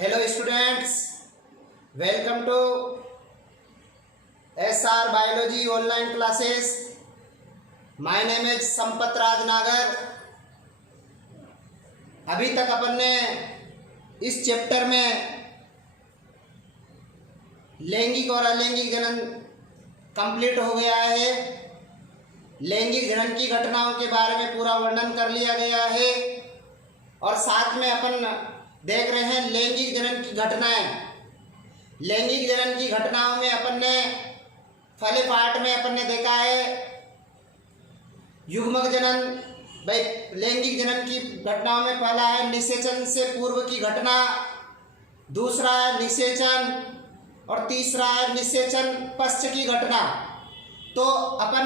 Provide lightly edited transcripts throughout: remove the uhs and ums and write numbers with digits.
Hello students, welcome to SR Biology online classes. My name is Sampat राज नागर। अभी तक अपन ने इस चैप्टर में लैंगिक और अलैंगिक जनन कंप्लीट हो गया है। लैंगिक जनन की घटनाओं के बारे में पूरा वर्णन कर लिया गया है और साथ में अपन देख रहे हैं लैंगिक जनन की घटनाएं। लैंगिक जनन की घटनाओं में अपन ने पहले पार्ट में अपन ने देखा है युग्मक जनन। भाई लैंगिक जनन की घटनाओं में पहला है निषेचन से पूर्व की घटना, दूसरा है निषेचन और तीसरा है निषेचन पश्चात की घटना। तो अपन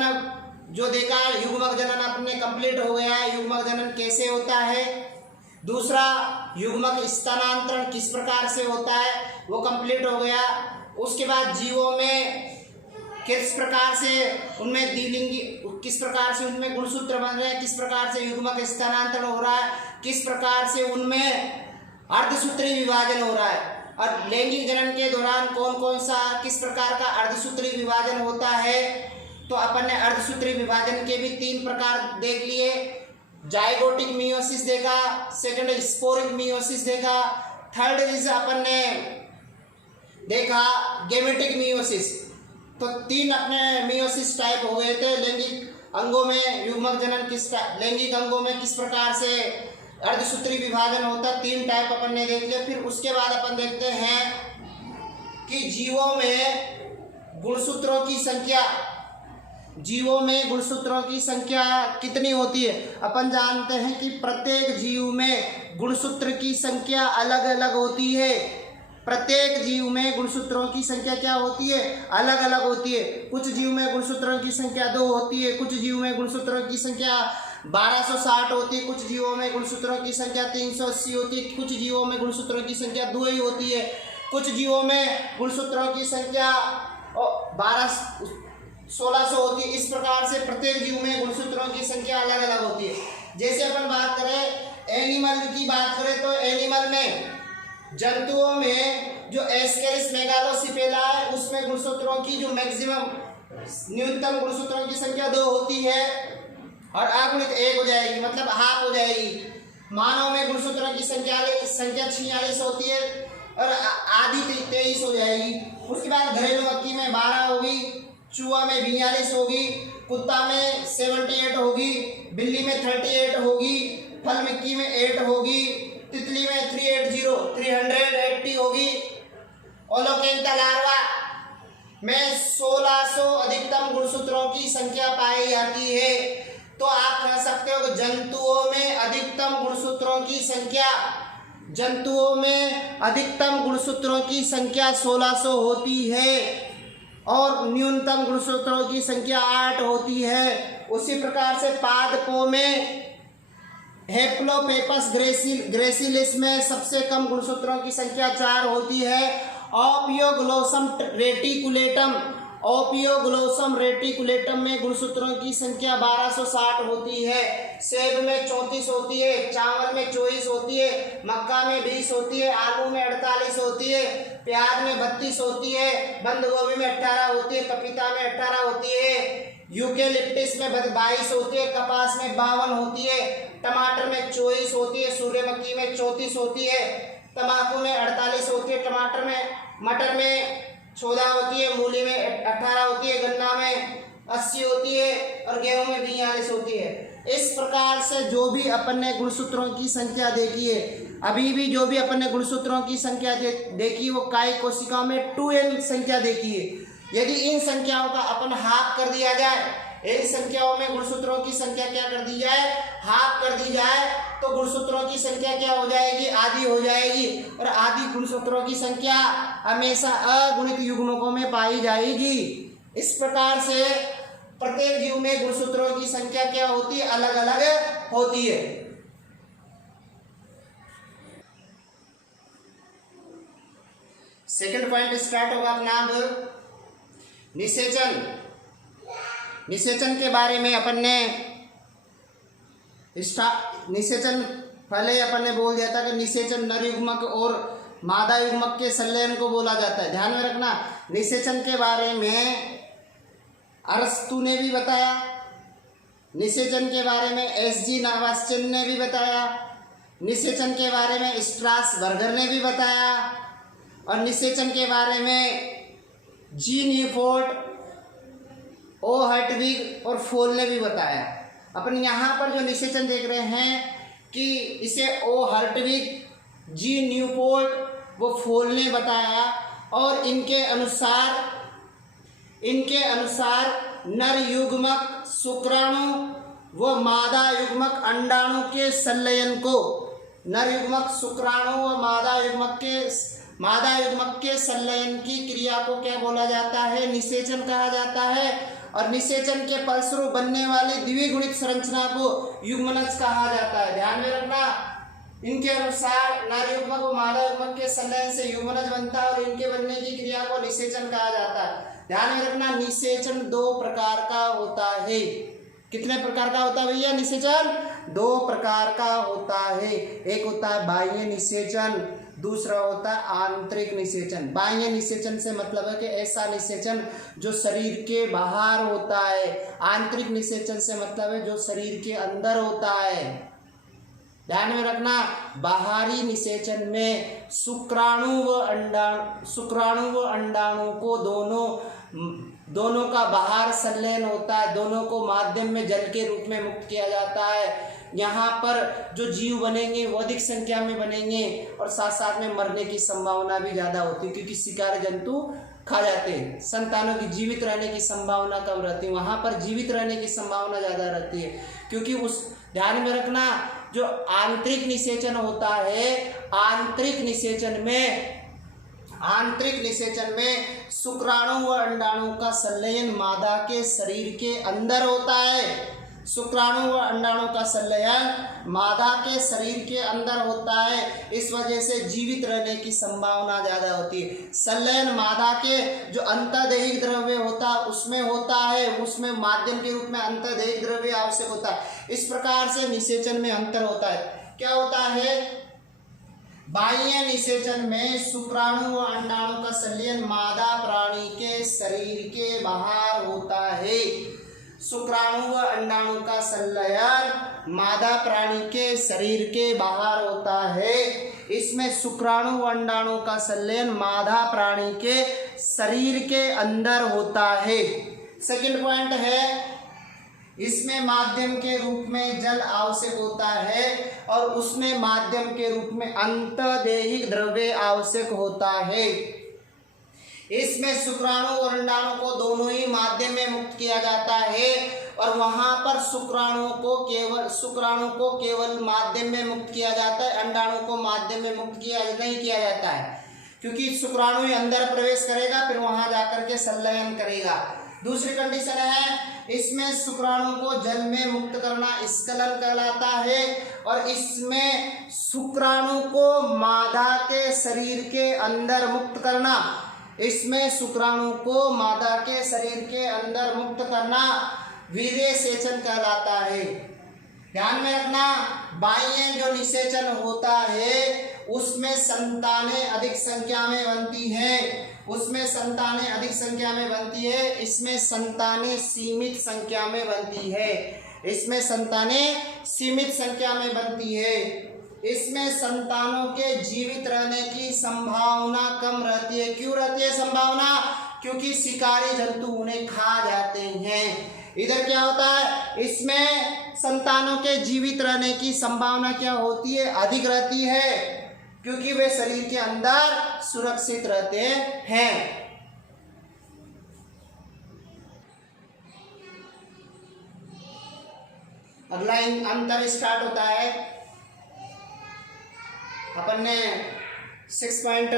जो देखा है युग्मक जनन अपने कंप्लीट हो गया है। युग्मक जनन कैसे होता है, दूसरा युग्मक स्थानांतरण किस प्रकार से होता है वो कंप्लीट हो गया। उसके बाद जीवों में किस प्रकार से उनमें द्विलिंगी, किस प्रकार से उनमें गुणसूत्र बन रहे हैं, किस प्रकार से युग्मक स्थानांतरण हो रहा है, किस प्रकार से उनमें अर्धसूत्री विभाजन हो रहा है। और लैंगिक जनन के दौरान कौन कौन सा किस प्रकार का अर्धसूत्री विभाजन होता है। तो अपन ने अर्धसूत्री विभाजन के भी 3 प्रकार देख लिए। जाइगोटिक मियोसिस देखा, सेकंड स्पोरिक मियोसिस देखा, थर्ड इज अपन ने देखा गेमेटिक मियोसिस। तो 3 अपने मियोसिस टाइप हो गए थे। लैंगिक अंगों में युग्मक जनन लैंगिक अंगों में किस प्रकार से अर्धसूत्री विभाजन होता है, 3 टाइप अपन ने देख लिया। फिर उसके बाद अपन देखते हैं कि जीवों में गुणसूत्रों की संख्या, जीवों में गुणसूत्रों की संख्या कितनी होती है। अपन जानते हैं कि प्रत्येक जीव में गुणसूत्र की संख्या अलग अलग होती है। प्रत्येक जीव में गुणसूत्रों की संख्या क्या होती है, अलग अलग होती है। कुछ जीव में गुणसूत्रों की संख्या 2 होती है, कुछ जीव में गुणसूत्रों की संख्या 1260 होती है, कुछ जीवों में गुणसूत्रों की संख्या 380 होती है, कुछ जीवों में गुणसूत्रों की संख्या 2 ही होती है, कुछ जीवों में गुणसूत्रों की संख्या 1600 होती है। इस प्रकार से प्रत्येक जीव में गुणसूत्रों की संख्या अलग अलग होती है। जैसे अपन बात करें एनिमल की बात करें तो एनिमल में जंतुओं में जो एस्केरिस मेगालोसिपेला है उसमें गुणसूत्रों की जो मैक्सिमम न्यूनतम गुणसूत्रों की संख्या 2 होती है और अगुणित 1 हो जाएगी, मतलब हाफ हो जाएगी। मानव में गुणसूत्रों की संख्या 46 होती है और आधी 23 हो जाएगी। उसके बाद घरेलू मक्खी में 12 होगी, चूहा में 42 होगी, कुत्ता में 78 होगी, बिल्ली में 38 होगी, फल मिक्की में 8 होगी, तितली में 380 होगी, ओलोकेंथा लार्वा में 1600 अधिकतम गुणसूत्रों की संख्या पाई जाती है। तो आप कह सकते हो कि जंतुओं में अधिकतम गुणसूत्रों की संख्या, जंतुओं में अधिकतम गुणसूत्रों की संख्या 1600 होती है और न्यूनतम गुणसूत्रों की संख्या 8 होती है। उसी प्रकार से पादपों में हेप्लोपेपस ग्रेसिलिस में सबसे कम गुणसूत्रों की संख्या 4 होती है। ओपियोग्लोसम रेटिकुलेटम में गुणसूत्रों की संख्या 1260 होती है। सेब में 34 होती है, चावल में 24 होती है, मक्का में 20 होती है, आलू में 48 होती है, प्याज में 32 होती है, बंद गोभी में 18 होती है, पपीता में 18 होती है, यूकेलिप्टिस में 22 होती है, कपास में 52 होती है, टमाटर में 24 होती है, सूर्यमुखी में 34 होती है, तंबाकू में 48 होती है, मटर में 14 होती है, मूली में 18 होती है, गन्ना में 80 होती है और गेहूं में 42 होती है। इस प्रकार से जो भी अपन ने गुणसूत्रों की संख्या देखी है, अभी भी जो भी अपन ने गुणसूत्रों की संख्या देखी वो काय कोशिकाओं में 2n संख्या देखी है। यदि इन संख्याओं का अपन हाफ कर दिया जाए, इन संख्याओं में गुणसूत्रों की संख्या क्या कर दी जाए, हाफ कर दी जाए, तो गुणसूत्रों की संख्या क्या हो जाएगी, आधी हो जाएगी। और आधी गुणसूत्रों की संख्या हमेशा अगुणित युग्मकों में पाई जाएगी। इस प्रकार से प्रत्येक जीव में गुणसूत्रों की संख्या क्या होती है, अलग अलग होती है। सेकंड पॉइंट स्टार्ट होगा अपना अब निषेचन। निषेचन के बारे में अपन ने निषेचन पहले अपन ने बोल दिया था कि निषेचन नर युग्मक और मादा युग्मक के संलयन को बोला जाता है। ध्यान में रखना, निषेचन के बारे में अरस्तु ने भी बताया, निषेचन के बारे में एस.जी. नवास्चन ने भी बताया, निषेचन के बारे में स्ट्रासबर्गर ने भी बताया, और निषेचन के बारे में जी न्यूपोर्ट, ओ हर्टविग और फोल ने भी बताया। अपन यहाँ पर जो निषेचन देख रहे हैं कि इसे ओ हर्टविग, जी न्यूपोर्ट वो फोल ने बताया, और इनके अनुसार नर युग्मक शुक्राणु व मादा युग्मक अंडाणु के संलयन को, नर युग्मक शुक्राणु व मादा युग्मक के संलयन की क्रिया को क्या बोला जाता है? निषेचन कहा जाता है। और निषेचन के फलस्वरूप बनने वाली द्विगुणित संरचना को युग्मनज कहा जाता है। ध्यान में रखना, इनके अनुसार नर युग्मक व मादा युग्मक के संलयन से युग्मनज बनता है और इनके बनने की क्रिया को निषेचन कहा जाता है। ध्यान में रखना, निषेचन 2 प्रकार का होता है। कितने प्रकार का होता है भैया निषेचन? 2 प्रकार का होता है। एक होता है बाह्य निषेचन, दूसरा होता है आंतरिक निषेचन। बाह्य निषेचन से मतलब है कि ऐसा निषेचन जो शरीर के बाहर होता है। आंतरिक निषेचन से मतलब है जो शरीर के अंदर होता है। ध्यान में रखना, बाहरी निषेचन में शुक्राणु व अंडाणु को दोनों का बाहर संलयन होता है, दोनों को माध्यम में जल के रूप में मुक्त किया जाता है। यहाँ पर जो जीव बनेंगे वो अधिक संख्या में बनेंगे और साथ साथ में मरने की संभावना भी ज़्यादा होती है, क्योंकि शिकारी जंतु खा जाते हैं। संतानों की जीवित रहने की संभावना कम रहती है, वहाँ पर जीवित रहने की संभावना ज़्यादा रहती है, क्योंकि उस ध्यान में रखना जो आंतरिक निषेचन होता है, आंतरिक निषेचन में शुक्राणु व अंडाणु का संलयन मादा के शरीर के अंदर होता है। शुक्राणु व अंडाणु का संलयन मादा के शरीर के अंदर होता है, इस वजह से जीवित रहने की संभावना ज़्यादा होती है। संलयन मादा के जो अंतःदैहिक द्रव्य होता है उसमें होता है, उसमें माध्यम के रूप में अंतःदैहिक द्रव्य आवश्यक होता है। इस प्रकार से निषेचन में अंतर होता है। क्या होता है? बाह्य निषेचन में शुक्राणु व अंडाणु का संलयन मादा प्राणी के शरीर के बाहर होता है। शुक्राणु व अंडाणु का संलयन मादा प्राणी के शरीर के बाहर होता है। इसमें शुक्राणु व अंडाणु का संलयन मादा प्राणी के शरीर के अंदर होता है। सेकंड पॉइंट है, इसमें माध्यम के रूप में जल आवश्यक होता है और उसमें माध्यम के रूप में अंतःदैहिक द्रव्य आवश्यक होता है। इसमें शुक्राणु और अंडाणु को दोनों ही माध्यम में मुक्त किया जाता है और वहां पर शुक्राणु को केवल माध्यम में मुक्त किया जाता है, अंडाणु को माध्यम में मुक्त नहीं किया जाता है, क्योंकि शुक्राणु ही अंदर प्रवेश करेगा फिर वहां जाकर के संलयन करेगा। दूसरी कंडीशन है, इसमें शुक्राणु को जल में मुक्त करना स्खलन कहलाता है और इसमें शुक्राणु को मादा के शरीर के अंदर मुक्त करना, इसमें शुक्राणु को मादा के शरीर के अंदर मुक्त करना वीर्य सेचन कहलाता है। ध्यान में रखना, बाह्य जो निषेचन होता है उसमें संतानें अधिक संख्या में बनती हैं, इसमें संतानें सीमित संख्या में बनती है, इसमें संतानों के जीवित रहने की संभावना कम रहती है। क्यों रहती है संभावना? क्योंकि शिकारी जंतु उन्हें खा जाते हैं। इधर क्या होता है, इसमें संतानों के जीवित रहने की संभावना क्या होती है? अधिक रहती है, क्योंकि वे शरीर के अंदर सुरक्षित रहते हैं। अगला अंतर स्टार्ट होता है। अपन ने 6 पॉइंट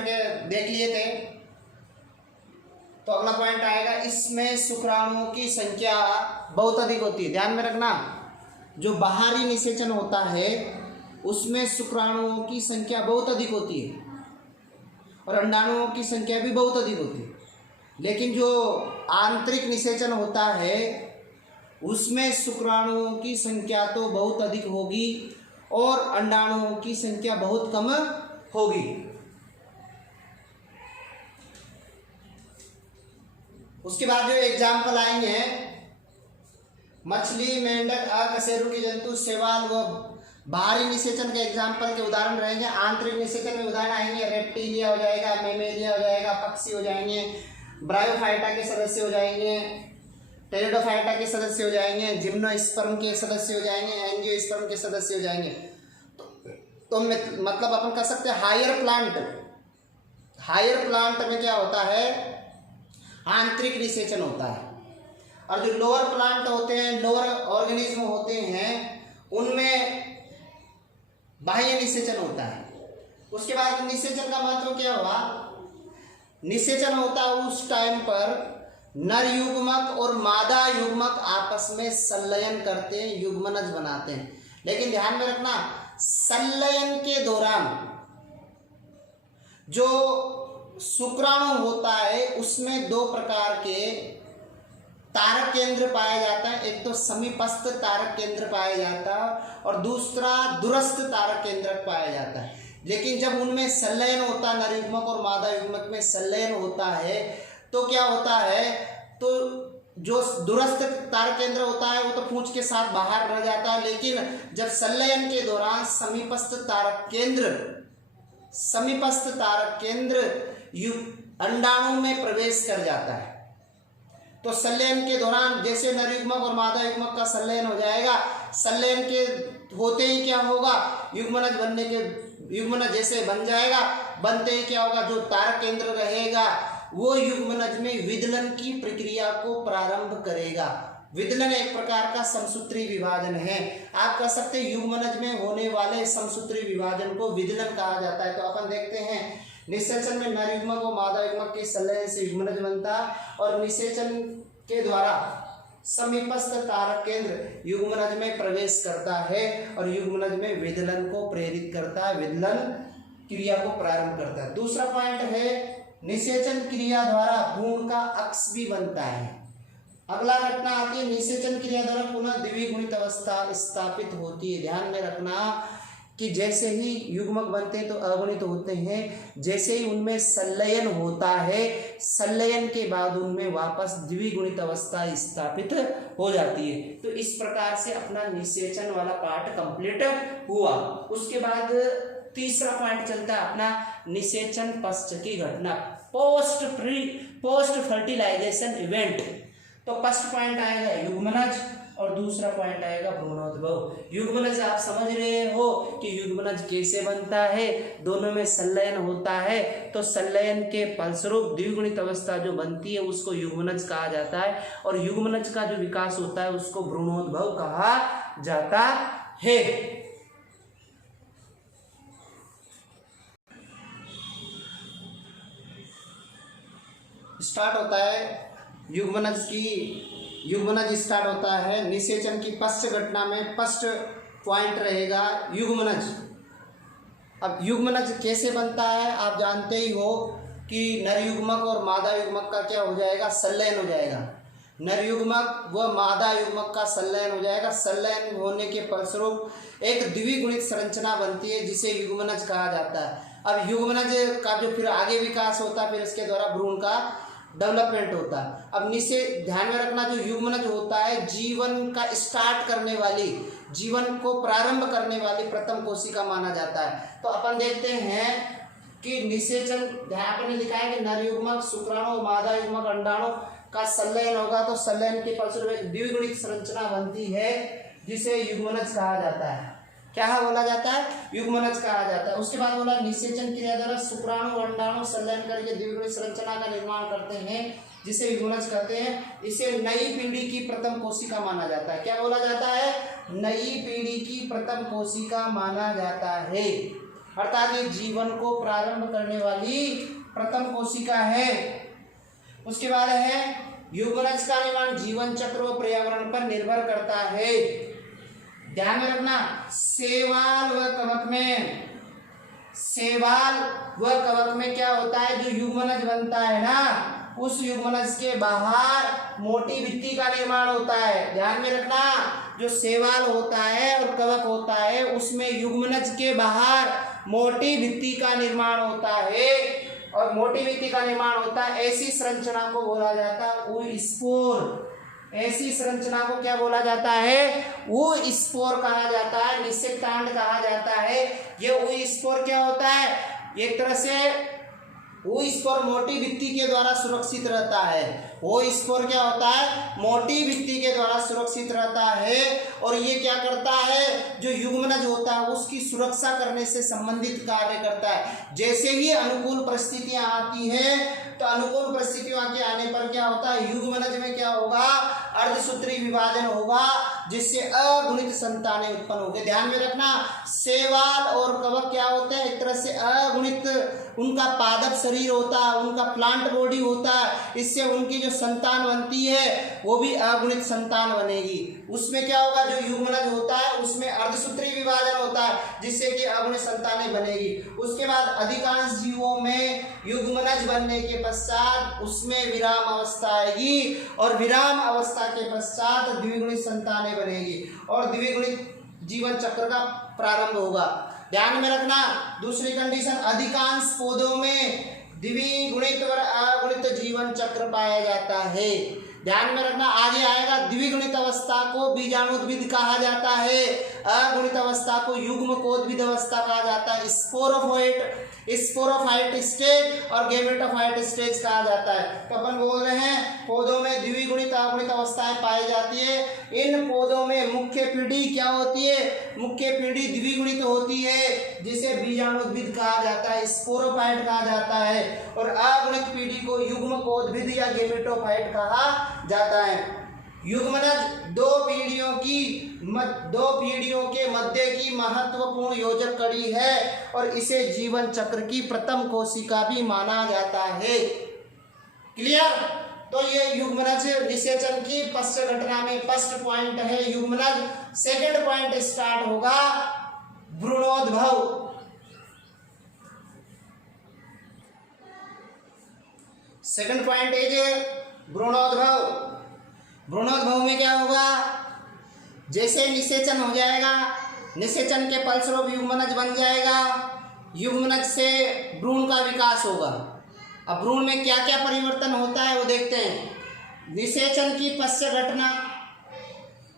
के देख लिए थे, तो अगला पॉइंट आएगा, इसमें शुक्राणुओं की संख्या बहुत अधिक होती है। ध्यान में रखना, जो बाहरी निषेचन होता है उसमें शुक्राणुओं की संख्या बहुत अधिक होती है और अंडाणुओं की संख्या भी बहुत अधिक होती है, लेकिन जो आंतरिक निषेचन होता है उसमें शुक्राणुओं की संख्या तो बहुत अधिक होगी और अंडाणुओं की संख्या बहुत कम होगी। उसके बाद जो एग्जाम्पल आएंगे, मछली, मेंढक, अकशेरुकी जंतु, शैवाल व बाहरी निषेचन के एग्जाम्पल के उदाहरण रहेंगे। आंतरिक निषेचन में उदाहरण आएंगे, रेप्टिलिया हो जाएगा, मेमेलिया हो जाएगा, पक्षी हो जाएंगे, ब्रायोफाइटा के सदस्य हो जाएंगे, टेरिडोफाइटा के सदस्य हो जाएंगे, जिम्नोस्पर्म के सदस्य हो जाएंगे, एंजियोस्पर्म के सदस्य हो जाएंगे। तो मतलब अपन कह सकते हैं हायर प्लांट में क्या होता है, आंतरिक निषेचन होता है, और जो लोअर प्लांट होते हैं, लोअर ऑर्गेनिज्म होते हैं, उनमें बाह्य निषेचन होता है। उसके बाद निषेचन का महत्व क्या हुआ, निषेचन होता है उस टाइम पर नर युग्मक और मादा युग्मक आपस में संलयन करते हैं, युग्मनज बनाते हैं। लेकिन ध्यान में रखना, संलयन के दौरान जो शुक्राणु होता है उसमें दो प्रकार के तारक केंद्र पाया जाता है। एक तो समीपस्थ तारक केंद्र पाया जाता है और दूसरा दूरस्थ तारक केंद्र पाया जाता है। लेकिन जब उनमें संलयन होता है, नर युग्मक और मादा युग्मक में संलयन होता है, तो क्या होता है, तो जो दूरस्थ तारक केंद्र होता है वो तो पूंछ के साथ बाहर रह जाता है, लेकिन जब संलयन के दौरान समीपस्थ तारक केंद्र अंडाणु में प्रवेश कर जाता है। तो संलयन के दौरान जैसे नर युग्मक और मादा युग्मक का संलयन हो जाएगा, संलयन के होते ही क्या होगा, युग्मनज जैसे बन जाएगा, बनते ही क्या होगा, जो तारक केंद्र रहेगा वो युग्मनज में विदलन की प्रक्रिया को प्रारंभ करेगा। विदलन एक प्रकार का समसूत्री विभाजन है। आप कह सकते हैं युग्मनज में होने वाले समसूत्री विभाजन को विदलन कहा जाता है। तो अपन देखते हैं, निषेचन में नर युग्मक और मादा युग्मक के संलयन से युग्मनज बनता है, और निषेचन के द्वारा समीपस्थ तारक केंद्र युग्मनज में प्रवेश करता है और युग्मनज में विदलन को प्रेरित करता है, विदलन क्रिया को प्रारंभ करता है। दूसरा पॉइंट है, निषेचन क्रिया द्वारा भ्रूण का अक्ष भी बनता है। अगला घटना आती है, निषेचन क्रिया द्वारा पुनः द्विगुणित अवस्था स्थापित होती है। ध्यान में रखना कि जैसे ही युग्मक बनते हैं तो अगुणित होते हैं, जैसे ही उनमें संलयन होता है, संलयन के बाद उनमें वापस द्विगुणित अवस्था स्थापित हो जाती है। तो इस प्रकार से अपना निषेचन वाला पार्ट कंप्लीट हुआ। उसके बाद तीसरा पॉइंट चलता है अपना निषेचन पश्च की घटना, पोस्ट फर्टिलाइजेशन इवेंट। तो फर्स्ट पॉइंट आएगा युग्मनज और दूसरा पॉइंट आएगा भ्रूणोद्भव। युग्मनज आप समझ रहे हो कि युग्मनज कैसे बनता है, दोनों में संलयन होता है, तो संलयन के फलस्वरूप द्विगुणित अवस्था जो बनती है उसको युग्मनज कहा जाता है, और युग्मनज का जो विकास होता है उसको भ्रूणोद्भव कहा जाता है। स्टार्ट होता है युग्मनज स्टार्ट होता है। निषेचन की पश्च घटना में फर्स्ट पॉइंट रहेगा युग्मनज। अब युग्मनज कैसे बनता है, आप जानते ही हो कि नर युग्मक और मादा युग्मक का क्या हो जाएगा, संलयन हो जाएगा। नर युग्मक व मादा युग्मक का संलयन हो जाएगा। संलयन होने के फलस्वरूप एक द्विगुणित संरचना बनती है जिसे युग्मनज कहा जाता है। अब युग्मनज का जो फिर आगे विकास होता है, फिर इसके द्वारा भ्रूण का डेवलपमेंट होता है। अब ध्यान में रखना, जो युग्मनज होता है जीवन का स्टार्ट करने वाली, जीवन को प्रारंभ करने वाली प्रथम कोशिका माना जाता है। तो अपन देखते हैं कि निषेचन, ध्यान में लिखा है कि नर युग्मक, शुक्राणु, मादा युग्मक, अंडाणु का संलयन होगा, तो संलयन के फलस्वरूप एक द्विगुणित संरचना बनती है जिसे युग्मनज कहा जाता है। क्या बोला जाता है, युग्मनज कहा जाता है। उसके बाद बोला निषेचन क्रिया द्वारा शुक्राणु अंडाणु संलयन करके द्विगुणित संरचना का निर्माण करते हैं जिसे युग्मनज कहते हैं। इसे नई पीढ़ी की प्रथम कोशिका माना जाता है। क्या बोला जाता है, नई पीढ़ी की प्रथम कोशिका माना जाता है, अर्थात ये जीवन को प्रारंभ करने वाली प्रथम कोशिका है। उसके बाद है युग्मनज का निर्माण जीवन चक्र व पर्यावरण पर निर्भर करता है। ध्यान में रखना, शैवाल व कवक में क्या होता है, जो युग्मनज बनता है ना, उस युग्मनज के बाहर मोटी भित्ति का निर्माण होता है। ध्यान में रखना, जो शैवाल होता है और कवक होता है उसमें युग्मनज के बाहर मोटी भित्ति का निर्माण होता है, और मोटी भित्ति का निर्माण होता है। ऐसी संरचना को बोला जाता है ऊस्पोर। ऐसी संरचना को क्या बोला जाता है? ऊस्पोर कहा जाता है, निषेकांड कहा जाता है। ये ऊस्पोर क्या होता है? एक तरह से ऊस्पोर मोटी भित्ति के द्वारा सुरक्षित रहता है। ऊस्पोर क्या होता है? मोटी भित्ति के द्वारा सुरक्षित रहता है, और ये क्या करता है? जो युग्मनज होता है उसकी सुरक्षा करने से संबंधित कार्य करता है। जैसे ही अनुकूल परिस्थितियां आती हैं तो अनुकूल परिस्थितियों के आने पर क्या होता है? युग्मनज में क्या होगा? अर्धसूत्री विभाजन होगा, जिससे अगुणित संतानें उत्पन्न होंगे। ध्यान में रखना, शैवाल और कवक क्या होते हैं? एक तरह से अगुणित उनका पादप शरीर होता है, उनका प्लांट बॉडी होता है। इससे उनकी जो संतान बनती है वो भी अगुणित संतान बनेगी। उसमें क्या होगा? जो युग्मनज होता है उसमें अर्धसूत्री विभाजन होता है, जिससे कि अगुणित संतानें बनेगी। उसके बाद अधिकांश जीवों में युग्मनज बनने के पश्चात उसमें विराम अवस्था आएगी, और विराम अवस्था के पश्चात द्विगुणित संतानें बनेगी, और द्विगुणित जीवन चक्र का प्रारंभ होगा। ध्यान में रखना, दूसरी कंडीशन, अधिकांश पौधों में द्विगुणित व अगुणित जीवन चक्र पाया जाता है। ध्यान में रखना, आगे आएगा, द्विगुणित अवस्था को बीजाणुद्भिद कहा जाता है, अगुणित अवस्था को युग्मकोद्भिद अवस्था कहा जाता है। स्पोरोफाइट स्टेज और गैमेटोफाइट स्टेज कहा जाता है। तो अपन बोल रहे हैं पौधों में द्विगुणित अगुणित अवस्थाएं पाई जाती है। इन पौधों में मुख्य पीढ़ी क्या होती है? मुख्य पीढ़ी द्विगुणित होती है, जिसे बीजाणुद्भिद कहा जाता है, स्पोरोफाइट कहा जाता है, और अगुणित पीढ़ी को युग्मकोद्भिद या गैमेटोफाइट कहा जाता है। युग्मनज दो पीढ़ियों के मध्य की महत्वपूर्ण योजक कड़ी है, और इसे जीवन चक्र की प्रथम कोशिका भी माना जाता है। क्लियर? तो ये युग्मनज निषेचन की फर्स्ट घटना में फर्स्ट पॉइंट है युग्मनज। सेकंड पॉइंट स्टार्ट होगा भ्रूणोद्भव। सेकंड पॉइंट इज भ्रूणोद्भव। भ्रूणोद्भव में क्या होगा? जैसे निषेचन हो जाएगा, निषेचन के फलस्वरूप युग्मनज बन जाएगा, युग्मनज से भ्रूण का विकास होगा। अब भ्रूण में क्या क्या परिवर्तन होता है वो देखते हैं। निषेचन की पश्च घटना,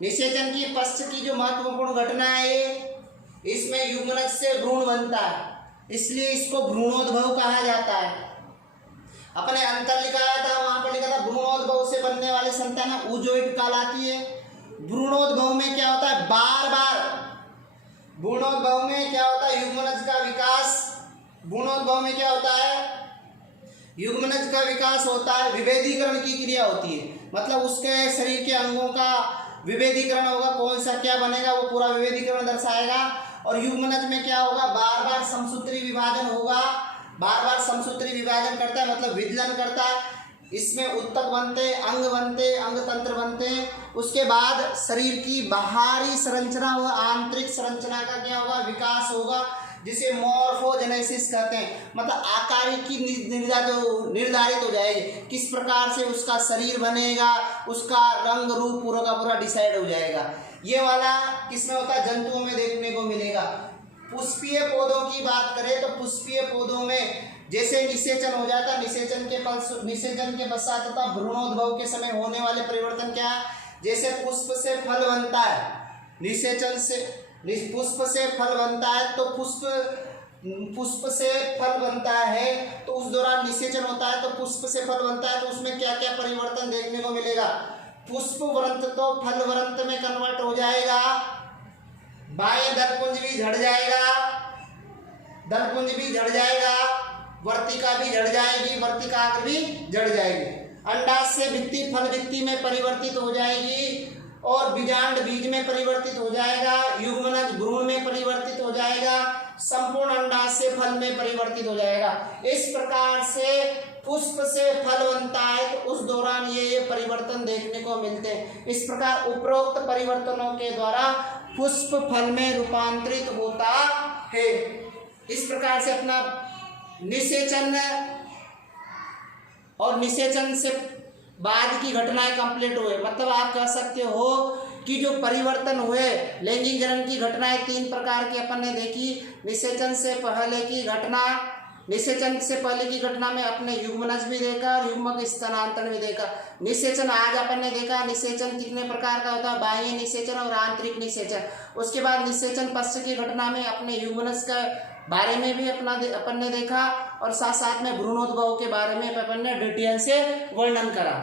निषेचन की पश्च की जो महत्वपूर्ण घटना है, इसमें युग्मनज से भ्रूण बनता है, इसलिए इसको भ्रूणोद्भव कहा जाता है। अपने अंतर लिखाया था, वहां पर लिखा था भ्रूणोद्भव से बनने वाली संतान ऊजोइड कहलाती है। भ्रूणोद्भव में क्या होता है? बार बार भ्रूणोद्भव में क्या होता है? युग्मनज का विकास। भ्रूणोद्भव में क्या होता है? युग्मनज का विकास होता है, विभेदीकरण की क्रिया होती है, मतलब उसके शरीर के अंगों का विभेदीकरण होगा, कौन सा क्या बनेगा वो पूरा विभेदीकरण दर्शाएगा। और युग्मनज में क्या होगा? बार बार समसूत्री विभाजन होगा, बार बार समसूत्री विभाजन करता है, मतलब विदलन करता है। इसमें उत्तक बनते, अंग बनते, अंग तंत्र बनते हैं। उसके बाद शरीर की बाहरी संरचना व आंतरिक संरचना का क्या होगा? विकास होगा, जिसे मॉर्फोजेनेसिस कहते हैं, मतलब आकारिकी निर्धारित हो जाएगी, किस प्रकार से उसका शरीर बनेगा, उसका रंग रूप पूरा का पूरा डिसाइड हो जाएगा। ये वाला किसमें होता है? जंतुओं में देखने को मिलेगा। पुष्पीय पौधों की बात करें तो पुष्पीय पौधों में जैसे निषेचन हो जाता है, निषेचन के पश्चात तथा भ्रूणोद्भव के समय होने वाले परिवर्तन क्या है? जैसे पुष्प से फल बनता है, निषेचन से पुष्प से फल बनता है, तो पुष्प से फल बनता है, तो उस दौरान निषेचन होता है, तो पुष्प से फल बनता है, तो उसमें क्या क्या परिवर्तन देखने को मिलेगा? पुष्प वृंत तो फल वृंत में कन्वर्ट हो जाएगा, बाएं दलपुंज भी झड़ जाएगा, दलपुंज भी झड़ जाएगा, वर्तिका भी झड़ जाएगी, वर्तिकाग्र भी झड़ जाएगी। अंडाशय भित्ति फल भित्ति में परिवर्तित हो जाएगी, और बीजांड बीज में परिवर्तित हो जाएगा, युग्मनज भ्रूण में परिवर्तित हो जाएगा, संपूर्ण अंडाशय फल में परिवर्तित हो जाएगा। इस प्रकार से पुष्प से फल बनता है, तो उस दौरान ये परिवर्तन देखने को मिलते हैं। इस प्रकार उपरोक्त परिवर्तनों के द्वारा पुष्प फल में रूपांतरित होता है। इस प्रकार से अपना निषेचन और निषेचन से बाद की घटनाएं कंप्लीट हुए, मतलब आप कह सकते हो कि जो परिवर्तन हुए लैंगिक जनन की घटनाएं 3 प्रकार की अपन ने देखी। निषेचन से पहले की घटना, निषेचन से पहले की घटना में अपने युग्मनज भी देखा और युग्मक स्थानांतरण भी देखा। निषेचन आज अपन ने देखा, निषेचन कितने प्रकार का होता है, बाह्य निषेचन और आंतरिक निषेचन। उसके बाद निषेचन पश्च की घटना में अपने युग्मनज का बारे में भी अपन ने देखा और साथ साथ में भ्रूणोद्भव के बारे में अपन ने डिटेल से वर्णन करा।